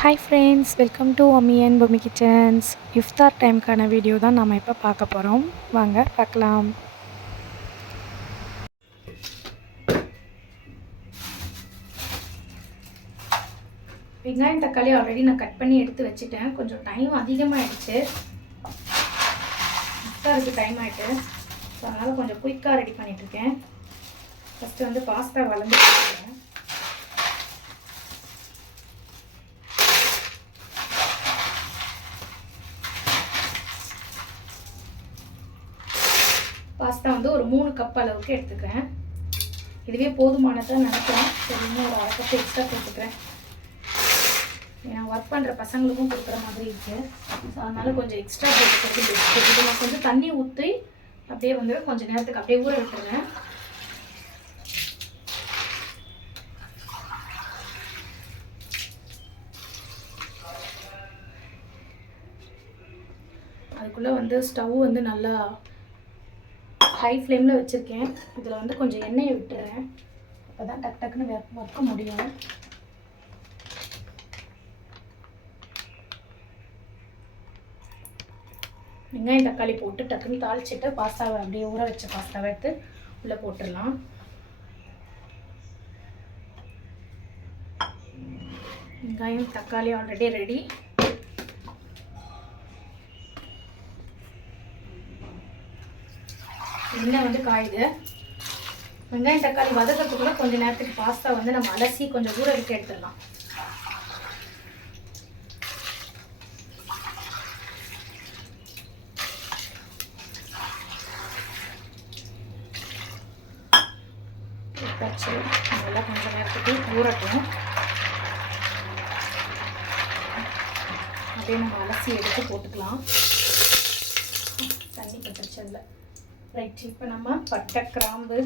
Hi friends, welcome to Ammi and Bommi kitchens. இஃப்தார் டைமுக்கான video தான் நம்ம இப்போ பார்க்க போகிறோம். வாங்க பார்க்கலாம். வெங்காயம் தக்காளி ஆல்ரெடி நான் கட் பண்ணி எடுத்து வச்சுட்டேன். கொஞ்சம் டைம் அதிகமாகிடுச்சு, இஃப்தாருக்கு டைம் ஆகிட்டு, ஸோ அதனால் கொஞ்சம் குயிக்காக ரெடி பண்ணிகிட்ருக்கேன். ஃபஸ்ட்டு வந்து பாஸ்தா வளர்ந்து வச்சுருக்கேன். பாஸ்தா வந்து ஒரு 3 கப் அளவுக்கு எடுத்துக்கிறேன். இதுவே போதுமானதான் நினைக்கிறேன். சரி, இன்னும் ஒரு அரை கப் எக்ஸ்ட்ரா போட்டுக்கிறேன். ஏன்னா ஒர்க் பண்ணுற பசங்களுக்கும் கொடுக்குற மாதிரி இருக்குது. ஸோ அதனால் கொஞ்சம் எக்ஸ்ட்ரா போட்டுக்கிறது பெஸ்ட்டு. இது நான் கொஞ்சம் தண்ணி ஊற்றி அப்படியே வந்து கொஞ்சம் நேரத்துக்கு அப்படியே ஊற விட்டுருவேன். அதுக்குள்ளே வந்து ஸ்டவ் வந்து நல்லா ஹை ஃப்ளேமில் வச்சுருக்கேன். இதில் வந்து கொஞ்சம் எண்ணெயை விட்டுறேன். அப்போ தான் டக்கு டக்குன்னு வறுக்க முடியும். வெங்காயம் தக்காளி போட்டு டக்குன்னு தாளிச்சிட்டு பாஸ்தாவை அப்படியே ஊற வச்ச பாஸ்தாவை எடுத்து உள்ளே போட்டுடலாம். வெங்காயம் தக்காளி ஆல்ரெடி ரெடி. எண்ணெய் வந்து காயுது. வெங்காயம் தக்காளி வதக்கிறதுக்குள்ள கொஞ்சம் நேரத்துக்கு பாஸ்தா வந்து நம்ம அலசி கொஞ்சம் ஊற விட்டு எடுத்துடலாம். அதெல்லாம் கொஞ்சம் நேரத்துக்கு ஊறட்டும். அப்படியே நம்ம அலசி எடுத்து போட்டுக்கலாம். தண்ணி பட்டுருச்சு இல்லை. ரைட், இப்போ நம்ம பட்டை கிராம்பு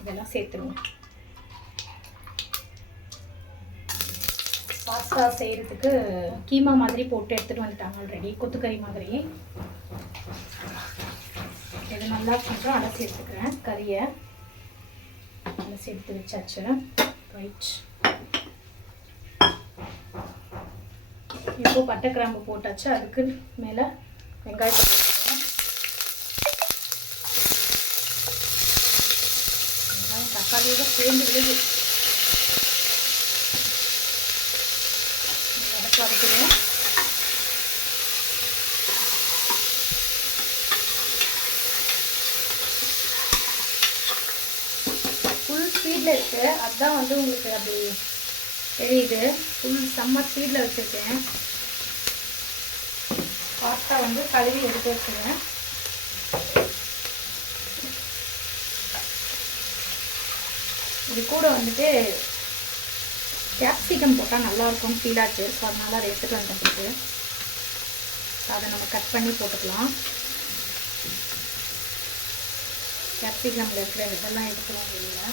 இதெல்லாம் சேர்த்துருவோம். பாஸ்தா செய்கிறதுக்கு கீமா மாதிரி போட்டு எடுத்துகிட்டு வந்துட்டாங்க ஆல்ரெடி, கொத்துக்கறி மாதிரி. இது நல்லா கொஞ்சம் அலசி எடுத்துக்கிறேன். கறியை அலசி எடுத்து வச்சாச்சு. ரைட், இப்போ பட்டை கிராம்பு போட்டாச்சு. அதுக்கு மேலே வெங்காயத்தை போட்டுருவோம். தக்காளியோட சேர்ந்து விழுது வதக்குவேன். ஃபுல் ஸ்பீடில் இருக்குது, அதுதான் வந்து உங்களுக்கு அப்படி தெரியுது. ஃபுல் செம்ம ஸ்பீடில் வச்சுருக்கேன். பாஸ்தா வந்து கழுவி எடுத்து வச்சுருவேன். இது கூட வந்துட்டு கேப்சிகம் போட்டால் நல்லாயிருக்கும்னு ஃபீல் ஆச்சு. ஸோ அதனால் அதை எடுத்துகிட்டு வந்துட்டு அதை நம்ம கட் பண்ணி போட்டுக்கலாம். கேப்சிகமில் இருக்கிற இதெல்லாம் எடுத்துக்கலாம் இல்லையா.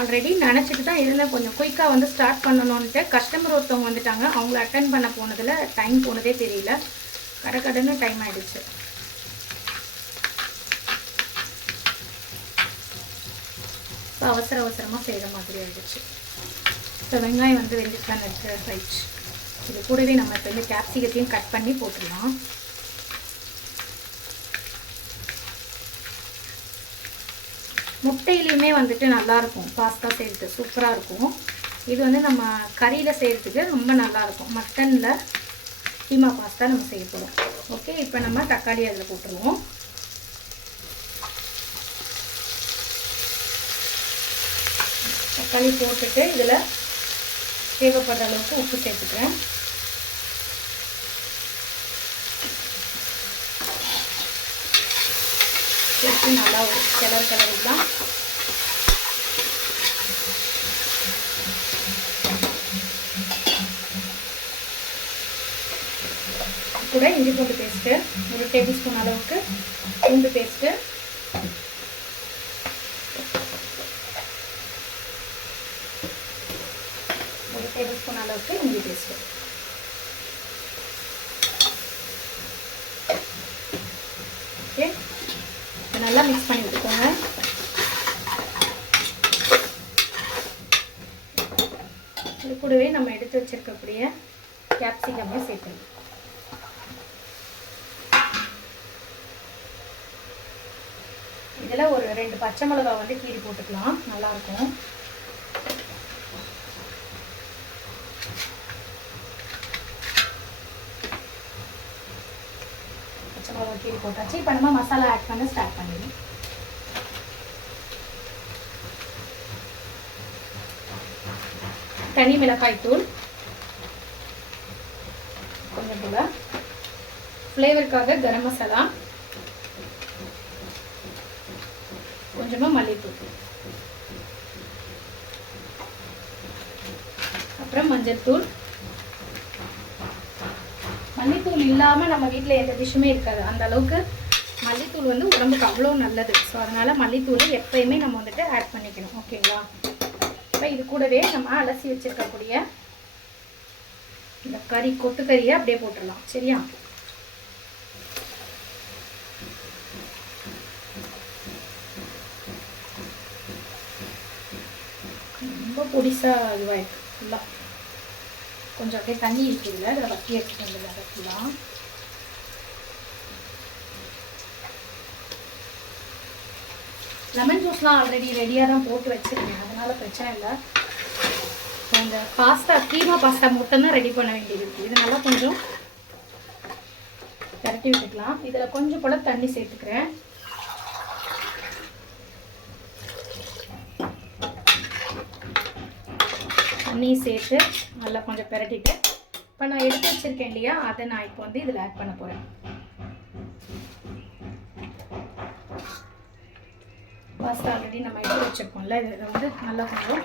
ஆல்ரெடி நினச்சிட்டு தான் இருந்தேன் கொஞ்சம் குயிக்காக வந்து ஸ்டார்ட் பண்ணணுன்ட்டு. கஸ்டமர் ஒருத்தவங்க வந்துட்டாங்க. அவங்கள அட்டன் பண்ண போனதில் டைம் போனதே தெரியல. கடன்னு டைம் ஆகிடுச்சு. இப்போ அவசரமாக செய்கிற மாதிரி ஆகிடுச்சு. இப்போ வெங்காயம் வந்து வெந்துட்டான் இருக்கு. ரைட், இது கூடவே நம்ம இப்போ வந்து கேப்சிகத்தையும் கட் பண்ணி போட்டுடலாம். முட்டையிலையுமே வந்துட்டு நல்லாயிருக்கும் பாஸ்தா செய்கிறது, சூப்பராக இருக்கும். இது வந்து நம்ம கறியில் செய்கிறதுக்கு ரொம்ப நல்லாயிருக்கும். மட்டனில் கீமா பாஸ்தா நம்ம செய்ய போகிறோம். ஓகே, இப்போ நம்ம தக்காளி அதில் போட்டுருவோம். தக்காளி போட்டுட்டு இதில் தேவைப்படுற அளவுக்கு உப்பு சேர்த்துக்கிறேன். சேர்த்து நல்லா ஒரு கிளறிடலாம். கூட இஞ்சி பூண்டு பேஸ்ட்டு 1 டேபிள் ஸ்பூன் அளவுக்கு பூண்டு பேஸ்ட்டு, டேபிள் ஸ்பூன் அளவுக்கு இஞ்சி பேஸ்ட்டு. ஓகே, இதை நல்லா மிக்ஸ் பண்ணி விட்டுக்கோங்க. இது கூடவே நம்ம எடுத்து வச்சிருக்கக்கூடிய கேப்சிகமே சேர்க்கணும். இதில் ஒரு 2 பச்சை மிளகாய் வந்து கீறி போட்டுக்கலாம், நல்லாயிருக்கும். பச்சை மிளகாய் கீறி போட்டாச்சு. இப்போ நம்ம மசாலா ஆட் பண்ண ஸ்டார்ட் பண்ணிடுவோம். தனி மிளகாய் தூள் கொஞ்சம் போல, ஃப்ளேவருக்காக கரம் மசாலா, கொஞ்சமாக மல்லித்தூள், அப்புறம் மஞ்சள் தூள். மல்லித்தூள் இல்லாமல் நம்ம வீட்டில் எந்த டிஷ்ஷுமே இருக்காது. அந்த அளவுக்கு மல்லித்தூள் வந்து உடம்புக்கு அவ்வளோ நல்லது. ஸோ அதனால் மல்லித்தூள் எப்பயுமே நம்ம வந்துட்டு ஆட் பண்ணிக்கணும். ஓகேங்களா? இப்போ இது கூடவே நம்ம அலசி வச்சுருக்கக்கூடிய இந்த கறி, கொத்துக்கறியை அப்படியே போட்டுடலாம். சரியா? ரொம்ப பொடிசாக இதுவாகிருக்கு ஃபுல்லாக. கொஞ்சம் அப்படியே தண்ணி இருக்குதுல்ல, அதில் வட்டி எடுத்துட்டு வந்தது அதை ஃபுல்லாக. லெமன் ஜூஸ்லாம் ஆல்ரெடி ரெடியாக தான் போட்டு வச்சுருக்கேன், அதனால் பிரச்சனை இல்லை. ஸோ இந்த பாஸ்தா, கீமா பாஸ்தா மட்டும்தான் ரெடி பண்ண வேண்டியது இருக்குது. இது நல்லா கொஞ்சம் திரட்டி விட்டுக்கலாம். இதில் கொஞ்சம் போல் தண்ணி சேர்த்துக்கிறேன். தண்ணி சேர்த்து நல்லா கொஞ்சம் பிரட்டிட்டு, இப்போ நான் எடுத்து வச்சுருக்கேன் இல்லையா, அதை நான் இப்போ வந்து இதில் ஆட் பண்ண போகிறேன். பாஸ்தா ஆல்ரெடி நம்ம எடுத்து வச்சுருக்கோம்ல, இதை வந்து நல்லா கொஞ்சம்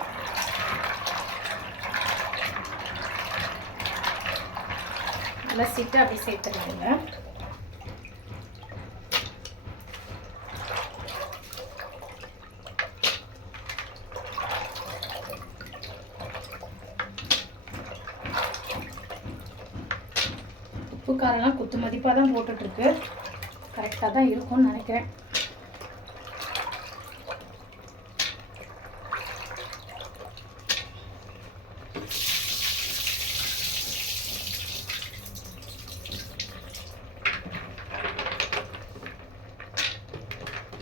நல்லா சீட்டு அப்படி சேர்த்துக்கலாங்க. உப்பு காரெல்லாம் குத்து மதிப்பாக தான் போட்டுட்ருக்கு, கரெக்டாக தான் இருக்கும்னு நினைக்கிறேன்.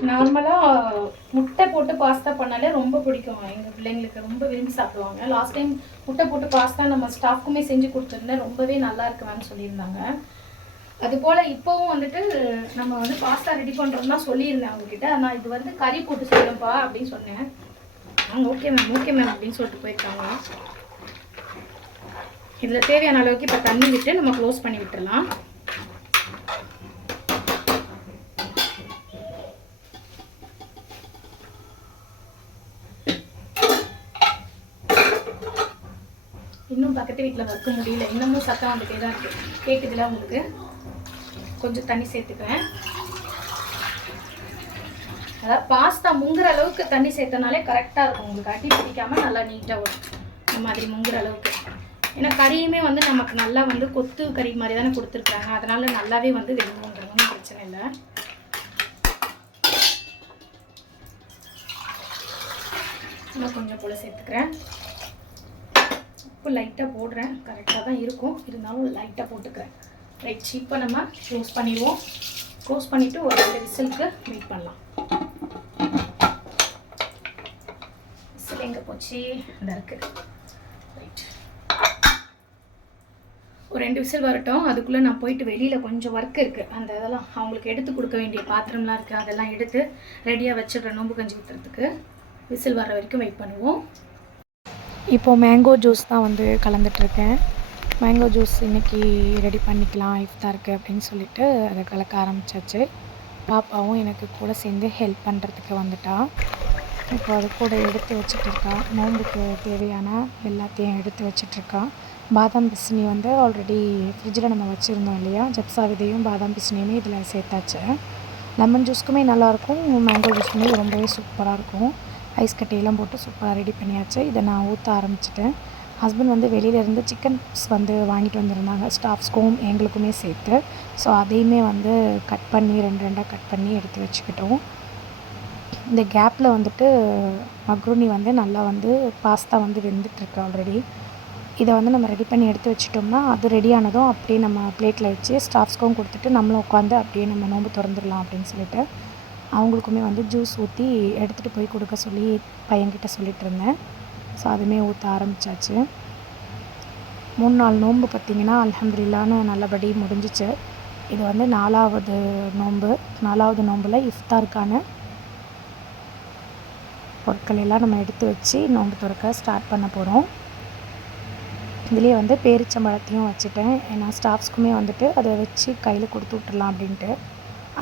நார்மலாக முட்டை போட்டு பாஸ்தா பண்ணாலே ரொம்ப பிடிக்கும் எங்கள் பிள்ளைங்களுக்கு, ரொம்ப விரும்பி சாப்பிடுவாங்க. லாஸ்ட் டைம் முட்டை போட்டு பாஸ்தா நம்ம ஸ்டாஃப்க்குமே செஞ்சு கொடுத்துருந்தேன், ரொம்பவே நல்லா இருக்கு மேம் சொல்லியிருந்தாங்க. அதுபோல் இப்போவும் வந்துட்டு நம்ம வந்து பாஸ்தா ரெடி பண்ணுறோம் தான் சொல்லியிருந்தேன் அவங்கக்கிட்ட. ஆனால் இது வந்து கறி போட்டு செய்யணும்ப்பா அப்படின்னு சொன்னேன். அவங்க ஓகே மேம் அப்படின்னு சொல்லிட்டு போயிருக்காங்க. இதில் தேவையான அளவுக்கு இப்போ தண்ணி விட்டு நம்ம க்ளோஸ் பண்ணி விட்டுடலாம். இன்னும் பக்கத்து வீட்டில் வைக்க முடியல, இன்னமும் சத்தம் வந்துட்டே தான் இருக்குது. கேட்குதுல உங்களுக்கு? கொஞ்சம் தண்ணி சேர்த்துக்கிறேன். அதாவது பாஸ்தா முங்குற அளவுக்கு தண்ணி சேர்த்தனாலே கரெக்டாக இருக்கும் உங்களுக்கு, அடி பிடிக்காமல் நல்லா நீட்டாக வரும். இந்த மாதிரி முங்குற அளவுக்கு. ஏன்னா கறியுமே வந்து நமக்கு நல்லா வந்து கொத்து கறி மாதிரி தானே கொடுத்துருக்காங்க, அதனால் நல்லாவே வந்து வெந்துடும், ஒன்றும் பிரச்சனை இல்லை. இன்னும் கொஞ்சம் போல் சேர்த்துக்கிறேன். உப்பு லைட்டாக போடுறேன், கரெக்டாக தான் இருக்கும், இருந்தாலும் லைட்டாக போட்டுக்கிறேன். ரைட், இப்போ நம்ம க்ளோஸ் பண்ணிடுவோம். க்ளோஸ் பண்ணிவிட்டு ஒரு 2 விசிலுக்கு வெயிட் பண்ணலாம். விசில் எங்கே போச்சு? இந்த இருக்குது. ரைட், ஒரு 2 விசில் வரட்டும். அதுக்குள்ளே நான் போயிட்டு வெளியில் கொஞ்சம் ஒர்க் இருக்குது, அந்த இதெல்லாம் அவங்களுக்கு எடுத்து கொடுக்க வேண்டிய பாத்திரம்லாம் இருக்குது, அதெல்லாம் எடுத்து ரெடியாக வச்சுடுறேன் நோம்பு கஞ்சி ஊற்றுறதுக்கு. விசில் வர வரைக்கும் வெயிட் பண்ணுவோம். இப்போது மேங்கோ ஜூஸ் தான் வந்து கலந்துட்டுருக்கேன். மேங்கோ ஜூஸ் இன்றைக்கி ரெடி பண்ணிக்கலாம் இஃப்தாருக்கு அப்படின்னு சொல்லிட்டு அதை கலக்க ஆரம்பித்தாச்சு. பாப்பாவும் எனக்கு கூட சேர்ந்து ஹெல்ப் பண்ணுறதுக்கு வந்துட்டா. இப்போ அது கூட எடுத்து வச்சிட்ருக்கா, நோம்புக்கு தேவையான எல்லாத்தையும் எடுத்து வச்சிட்ருக்கா. பாதாம் பிசினி வந்து ஆல்ரெடி ஃப்ரிட்ஜில் நம்ம வச்சுருந்தோம் இல்லையா, ஜப்சா விதையும் பாதாம் பிசினியுமே இதில் சேர்த்தாச்சு. லெமன் ஜூஸ்க்குமே நல்லாயிருக்கும், மேங்கோ ஜூஸ்க்குமே ரொம்பவே சூப்பராக இருக்கும். ஐஸ் கட்டையெல்லாம் போட்டு சூப்பராக ரெடி பண்ணியாச்சு. இதை நான் ஊற்ற ஆரம்பிச்சிட்டேன். ஹஸ்பண்ட் வந்து வெளியிலேருந்து சிக்கன்ஸ் வந்து வாங்கிட்டு வந்திருந்தாங்க, ஸ்டாஃப்ஸ்க்கும் எங்களுக்குமே சேர்த்து. ஸோ அதையுமே வந்து கட் பண்ணி 2 கட் பண்ணி எடுத்து வச்சுக்கிட்டோம். இந்த கேப்பில் வந்துட்டு மக்ருனி வந்து நல்லா வந்து பாஸ்தா வந்து வெந்துட்டுருக்கு ஆல்ரெடி. இதை வந்து நம்ம ரெடி பண்ணி எடுத்து வச்சிட்டோம்னா அது ரெடி ஆனதும் அப்படியே நம்ம பிளேட்டில் வச்சு ஸ்டாஃப்ஸ்க்கும் கொடுத்துட்டு நம்மளும் உட்காந்து அப்படியே நம்ம நோன்பு திறந்துடலாம் அப்படின்னு சொல்லிட்டு அவங்களுக்குமே வந்து ஜூஸ் ஊற்றி எடுத்துகிட்டு போய் கொடுக்க சொல்லி பையன்கிட்ட சொல்லிட்டு இருந்தேன். ஸோ அதுவுமே ஊற்ற ஆரம்பித்தாச்சு. 3 நாள் நோன்பு பார்த்திங்கன்னா அல்ஹம்துலில்லாஹ்னு நல்லபடி முடிஞ்சிச்சு. இது வந்து 4வது நோன்பு. 4வது நோம்பில் இஃப்தாருக்கான பொருட்கள் எல்லாம் நம்ம எடுத்து வச்சு நோன்பு திறக்க ஸ்டார்ட் பண்ண போகிறோம். இதுலேயே வந்து பேரிச்சம்பழத்தையும் வச்சுட்டேன். ஏன்னா ஸ்டாஃப்ஸ்க்குமே வந்துட்டு அதை வச்சு கையில் கொடுத்து விட்டுறலாம் அப்படின்ட்டு.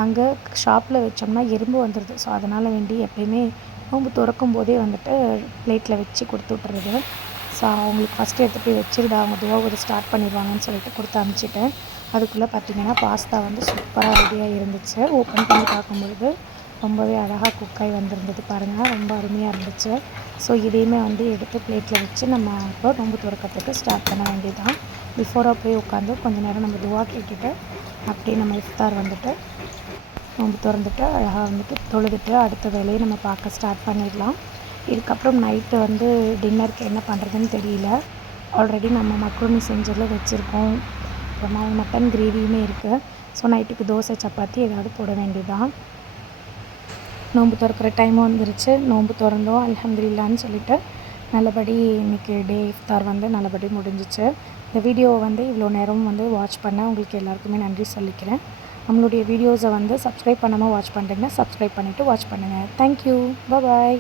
அங்கே ஷாப்பில் வச்சோம்னா எறும்பு வந்துடுது. ஸோ அதனால் வேண்டி எப்பயுமே நோன்பு திறக்கும் போதே வந்துட்டு பிளேட்டில் வச்சு கொடுத்து விட்டுறது. ஸோ அவங்களுக்கு ஃபஸ்ட்டு எடுத்து போய் வச்சுருடா, அவங்க துவாவது ஸ்டார்ட் பண்ணிடுவாங்கன்னு சொல்லிட்டு கொடுத்து அனுப்பிச்சிட்டேன். அதுக்குள்ளே பார்த்திங்கன்னா பாஸ்தா வந்து சூப்பராக ரெடியாக இருந்துச்சு. ஓப்பன் பண்ணி பார்க்கும்பொழுது ரொம்பவே அழகாக குக்காய் வந்திருந்தது பாருங்கள், ரொம்ப அருமையாக இருந்துச்சு. ஸோ இதையுமே வந்து எடுத்து பிளேட்டில் வச்சு நம்ம இப்போ நோன்பு திறக்கிறதுக்கு ஸ்டார்ட் பண்ண வேண்டியதுதான். பிஃபோராக போய் உட்காந்து கொஞ்சம் நேரம் நம்ம துவா கேட்டுட்டு அப்படியே நம்ம இஃப்தார் வந்துட்டு நோன்பு திறந்துட்டு அழகாக வந்துட்டு தொழுதுட்டு அடுத்த வேலையை நம்ம பார்க்க ஸ்டார்ட் பண்ணிடலாம். இதுக்கப்புறம் நைட்டு வந்து டின்னருக்கு என்ன பண்ணுறதுன்னு தெரியல. ஆல்ரெடி நம்ம மக்ருனி செஞ்சதில் வச்சுருக்கோம். அப்புறமா மட்டன் கிரேவியுமே இருக்குது. ஸோ நைட்டுக்கு தோசை சப்பாத்தி ஏதாவது போட வேண்டியதுதான். நோன்பு திறக்கிற டைமும் வந்துருச்சு. நோன்பு திறந்தோம் அல்ஹம்துலில்லாஹ்னு சொல்லிட்டு நல்லபடி இன்றைக்கி டே இஃப்தார் வந்து நல்லபடி முடிஞ்சிச்சு. இந்த வீடியோவை வந்து இவ்வளோ நேரம் வந்து வாட்ச் பண்ண உங்களுக்கு எல்லாருக்குமே நன்றி சொல்லிக்கிறேன். நம்மளுடைய வீடியோஸை வந்து சப்ஸ்கிரைப் பண்ணாமல் வாட்ச் பண்ணுறீங்கன்னா சப்ஸ்கிரைப் பண்ணிவிட்டு வாட்ச் பண்ணுங்கள். தேங்க்யூ, பாய்.